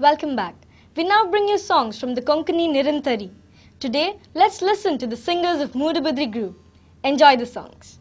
Welcome back. We now bring you songs from the Konkani Nirantari. Today, let's listen to the singers of Moodabudri group. Enjoy the songs.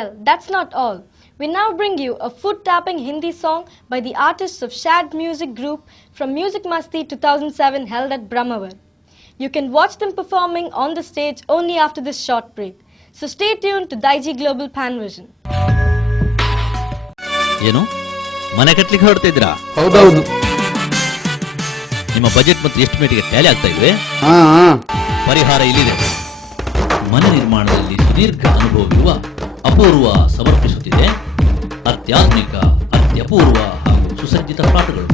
Well, that's not all. We now bring you a foot-tapping Hindi song by the artists of Shad Music Group from Music Masti 2007 held at Brahmavar. You can watch them performing on the stage only after this short break. So stay tuned to Daiji Global Pan Vision. ಏನು ಮನೆ ಕಟ್ಟಲಿಕ್ಕೆ ಹೊರಡ್ತಿದ್ರಾ? ಹೌದೌದು. ನಿಮ್ಮ budget ಮತ್ತು ಎಸ್ಟಿಮೇಟ್ಗೆ Tally ಆಗ್ತಾ ಇದ್ವಿ? ಪರಿಹಾರ ಇಲ್ಲಿದೆ. ಮನೆ ನಿರ್ಮಾಣದಲ್ಲಿ ಸುದೀರ್ಘ ಅನುಭವವಿರುವ ಅಪೂರ್ವ ಸಮರ್ಪಿಸುತ್ತಿದೆ ಅತ್ಯಾಧುನಿಕ ಅತ್ಯಪೂರ್ವ ಹಾಗೂ ಸುಸಜ್ಜಿತ ಪ್ಲಾಟ್ಗಳು.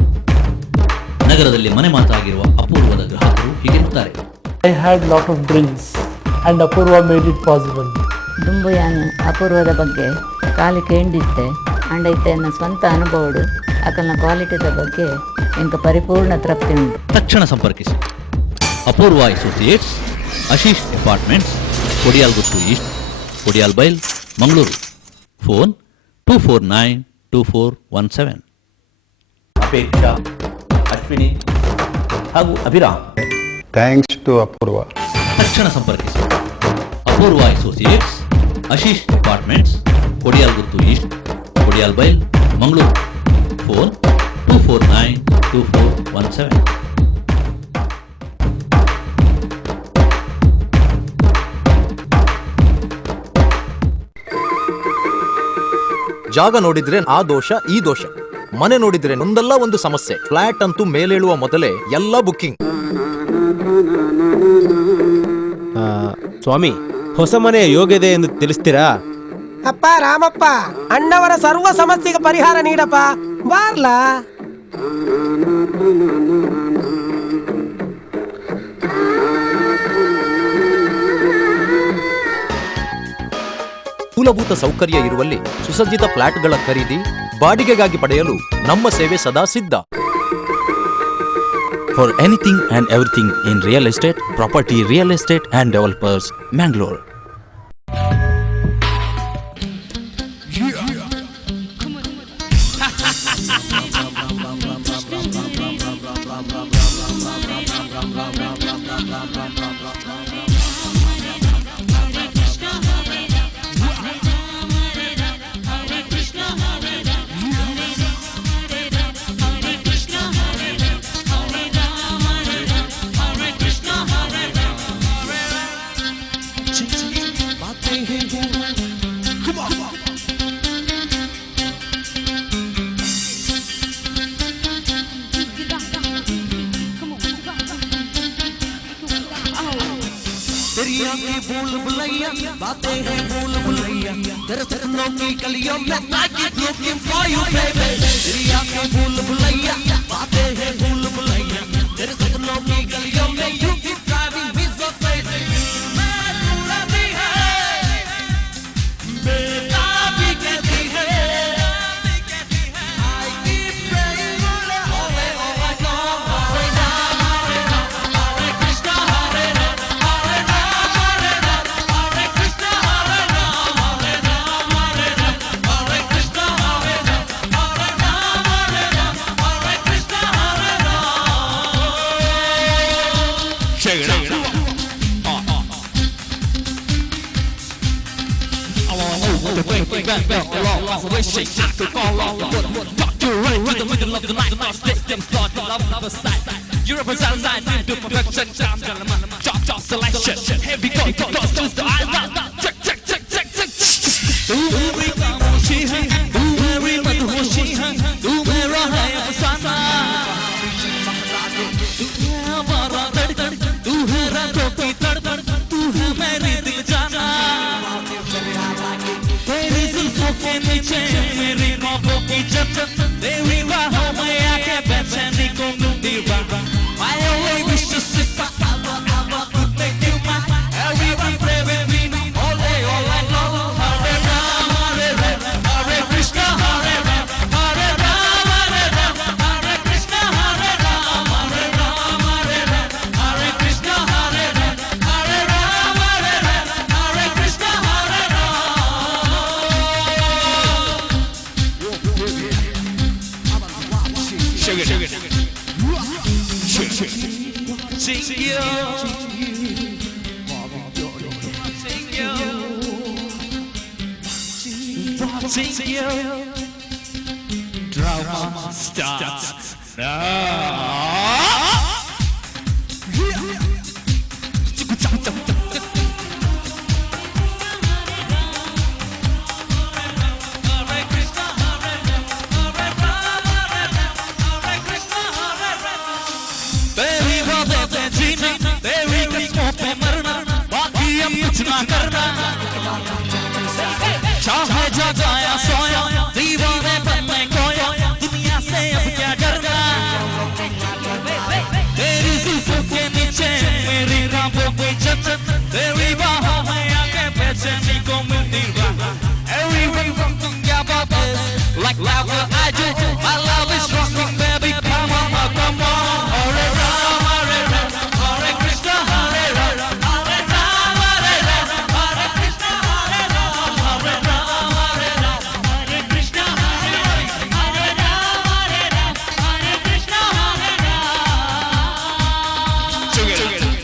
ನಗರದಲ್ಲಿ ಮನೆ ಮಾತಾಗಿರುವ ಅಪೂರ್ವದ ಗ್ರಾಹಕರು ಹೀಗೆನ್ನುತ್ತಾರೆ. I had lot of drinks and Apurva made it possible. ದುಂಬುಯಾನ ಅಪೂರ್ವದ ಬಗ್ಗೆ ಕಾಲಿ ಕೇಂದಿತ್ತೆ ಅಂಡೈತೆ ನನ್ನ ಸ್ವಂತ ಅನುಭವಡು ಅಕಲ್ನ ಕ್ವಾಲಿಟಿದ ಬಗ್ಗೆ ಇಂಕ ಪರಿಪೂರ್ಣ ತೃಪ್ತಿ ಉಂಟು. ತಕ್ಷಣ ಸಂಪರ್ಕಿಸಿ ಅಪೂರ್ವ ಅಸೋಸಿಯೇಟ್ಸ್, ಆಶೀಶ್ ಅಪಾರ್ಟ್ಮೆಂಟ್ಸ್, ಕೊಡಿಯಾಲ್ ಗುಟ್ಟು ಈಸ್ಟ್, ಕೊಡಿಯಾಲ್ ಬೈಲ್, ಮಂಗಳೂರು. ಫೋನ್ 24924117. ಅಪೇಕ್ಷಾ, ಅಶ್ವಿನಿ ಹಾಗೂ ಅಭಿರಾಮ್. ಥ್ಯಾಂಕ್ಸ್ ಟು ಅಪೂರ್ವ. ತಕ್ಷಣ ಸಂಪರ್ಕಿಸಿ ಅಪೂರ್ವ ಅಸೋಸಿಯೇಟ್ಸ್, ಆಶೀಶ್ ಅಪಾರ್ಟ್ಮೆಂಟ್ಸ್, ಕೊಡಿಯಾಲ್ ಗುತ್ತು ಈಸ್ಟ್, ಕೊಡಿಯಾಲ್ ಬೈಲ್, ಮಂಗಳೂರು. ಫೋನ್ 24924117. ಜಾಗ ನೋಡಿದ್ರೆ ಆ ದೋಷ ಈ ದೋಷ, ಮನೆ ನೋಡಿದ್ರೆ ಒಂದಲ್ಲ ಒಂದು ಸಮಸ್ಯೆ. ಫ್ಲಾಟ್ ಅಂತೂ ಮೇಲೇಳುವ ಮೊದಲೇ ಎಲ್ಲ ಬುಕ್ಕಿಂಗ್. ಸ್ವಾಮಿ, ಹೊಸ ಮನೆಯ ಯೋಗ್ಯತೆ ಎಂದು ತಿಳಿಸ್ತೀರಾ? ಅಪ್ಪ ರಾಮಪ್ಪ, ಅಣ್ಣವರ ಸರ್ವ ಸಮಸ್ಯೆಗೆ ಪರಿಹಾರ ನೀಡಪ್ಪ, ಬಾರ್ಲಾ. ಮೂಲಭೂತ ಸೌಕರ್ಯ ಇರುವಲ್ಲಿ ಸುಸಜ್ಜಿತ ಫ್ಲಾಟ್ಗಳ ಖರೀದಿ, ಬಾಡಿಗೆಗಾಗಿ ಪಡೆಯಲು ನಮ್ಮ ಸೇವೆ ಸದಾ ಸಿದ್ಧ. For anything and everything in real estate, property, real estate and developers, Mangalore. दरिया की भूल भुलैया, बातें हैं भूल भुलैया, तेरे सपनों की गलियों में I keep looking for you baby. दरिया की भूल भुलैया, बातें हैं भूल भुलैया, तेरे सपनों की गलियों में you keep driving me so crazy. मैं पूरा भी है, बेताबी कहती है, I keep praying always, always, always, Hare Krishna, Hare Rama, Hare Krishna, Hare Rama, Hare Krishna, Hare Rama, Hare Krishna, Hare Rama. Shake it out. The way we got along, lots of wishing I could fall off the foot. Rock you right to the middle of the night. Now stick them start to love another side. You represent that into perfection. Jam, gentlemen, chop selection. Here we go, close to the eye. Check, check, check, check, check. तू मेरी खामोशी है, तू मेरी मदहोशी है, तू मेरा है अफसाना. तू है हमारा धड़कन, तू है रातों की तड़पन, तू है मेरी दिल जाना. तेरी जुल्फों के नीचे मेरी ख्वाबों की जन्नत, तेरी बाहों में आके बेचैनी को ढूंढी बाबा. I only wish to sit back, I could make you mine. Everyone pray with me, all day, all night long. Hare Rama, Hare Rama, Hare Krishna, Hare Rama, Hare Rama, Hare Rama, Hare Krishna, Hare Rama, Hare Rama, Hare Rama, Hare Krishna, Hare Rama, Hare Rama, Hare Rama, Hare Krishna, Hare Rama. Shake it, shake it, shake it. Sing you, sing you. continue. Drama starts now. चाहे जगाया सोया दीवाने पर मैं खोया दुनिया से अब क्या डरना तेरी जुल्फों के नीचे मेरी राहों की जन्नत तेरी बाहों में आके बेचैनी को मिलती राह everyone thinking about this like lava I do my love is rocking baby come on come on Hare Ram Hare Ram Hare Krishna Hare Ram Hare Ram Hare Ram Hare Krishna Hare Ram Hare Ram Hare Ram Hare Krishna Hare Ram Hare Ram Hare Ram Hare Krishna Hare Ram together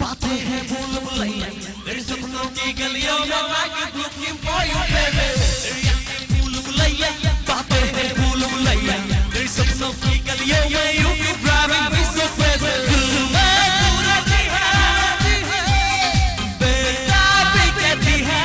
बातें हैं भूल भुलैया मेरे सपनों की गलियों में मैं looking for you baby तेरी आंखें भूल भुलैया बातें हैं भूल भुलैया मेरे सपनों की गलियों में you keep driving me so crazy दिल में तू रहती है बेटा भी कहती है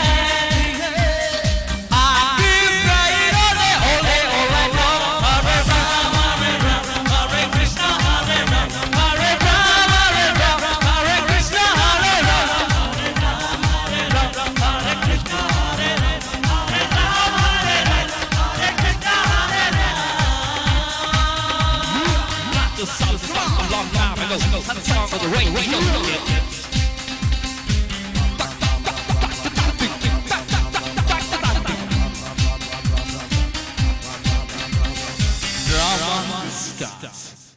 I keep crying ole ole ole Hare Ram Hare Ram Hare Krishna Hare Ram Hare Ram Hare Ram Hare Krishna Hare Ram Hare Ram Hare Ram Hare Krishna Hare Ram Hare Ram Hare Ram Hare Krishna Hare Ram Not the song from a long time ago Some song of the radio Drama starts.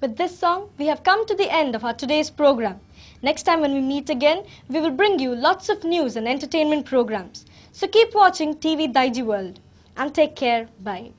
With this song, we have come to the end of our today's program. Next time when we meet again, we will bring you lots of news and entertainment programs. So keep watching TV Daijiworld and take care. Bye.